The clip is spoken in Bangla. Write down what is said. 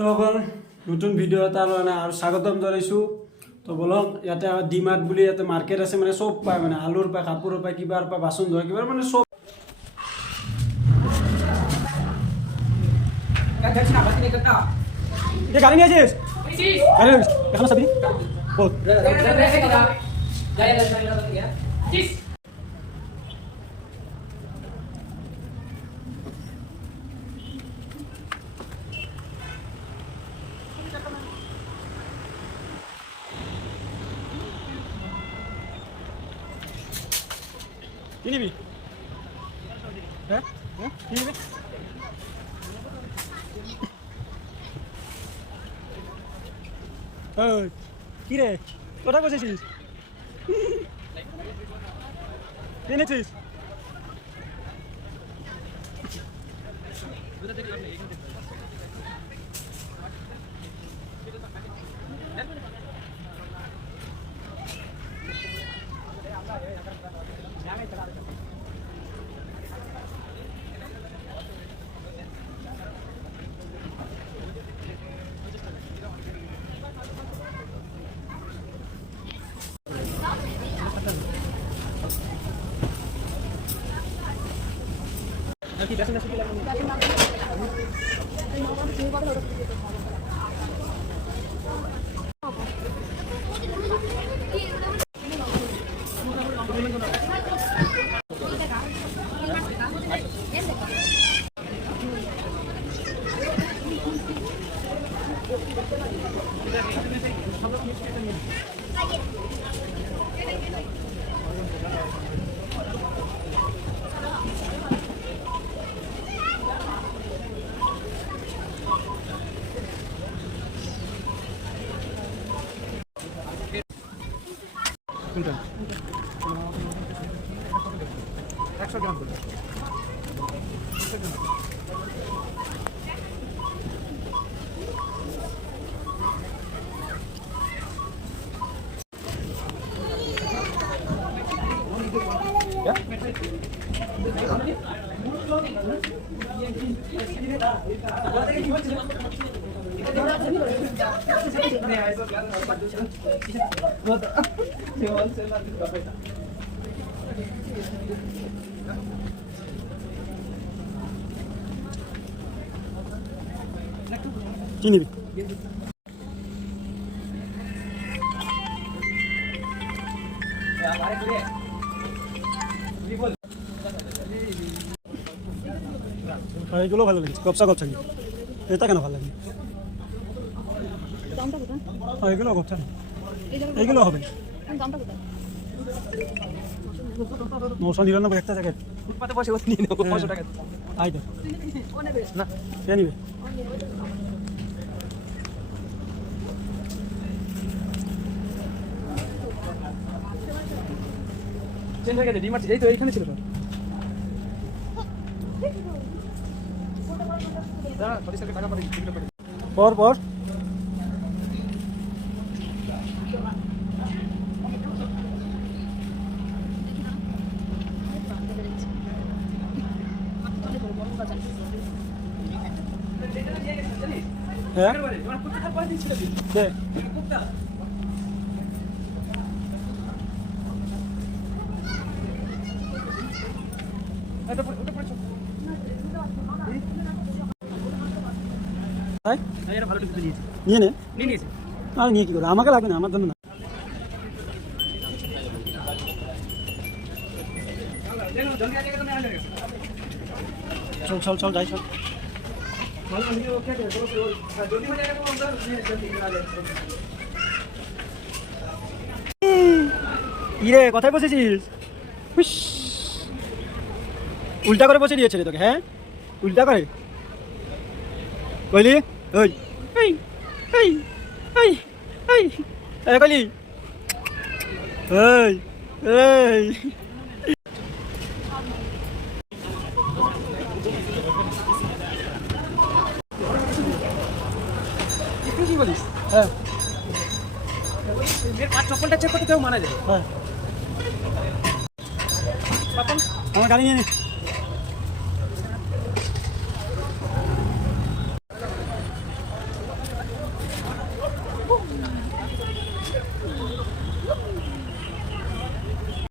সকল নতুন ভিডিও এটা মানে আৰু স্বাগতম জনাইছোঁ। তো বলক ইয়াতে ডিমাৰ্ট বুলি ইয়াতে মাৰ্কেট আছে, মানে চব পায়, মানে আলুৰ পায়, কাপোৰৰ পায়, কিবাৰ পায়, বাচন ধোৱা কিবাৰ মানে চব। গাড়ী নিয়ে আসিস? গাড়ি এখানে চাবি বহুত কি নিবি? হ্যাঁ হ্যাঁ কি নিবি? কি রে কোথায় বসেছিস? কিনেছিস? কোনটা 100 গ্রাম করে কি নিবি? এইগুলো ভালো লাগে, কপসা কপসা কি এটা কেন ভালো লাগে? এগুলো কপসা না, এইগুলো হবে 999 একটা জ্যাকেট ফুটপাতে বসে বসে নিয়ে নেবো 500 টাকা। আই দে না কে নিবে? চেঞ্জ হয়ে গেছে ডিমার্ট, এই তো এইখানে ছিল তো। দাঁড়া পরিষ্কার টাকা পড়ে পর পর হ্যাঁ নিয়ে নে, আর নিয়ে কি করে? আমাকে লাগবে না, আমার জন্য না। চল চল চল যাই চল। ইরে কোথায় বসেছিস? উল্টা করে বসে দিয়েছে রে তোকে। হ্যাঁ উল্টা করে কইলি ওই এই এই এই এই কইলি এই এই কি বলিস? হ্যাঁ চপ্পলটা চেক করতে কেউ মানা যাবে। হ্যাঁ আমার গাড়ি নিয়ে নে।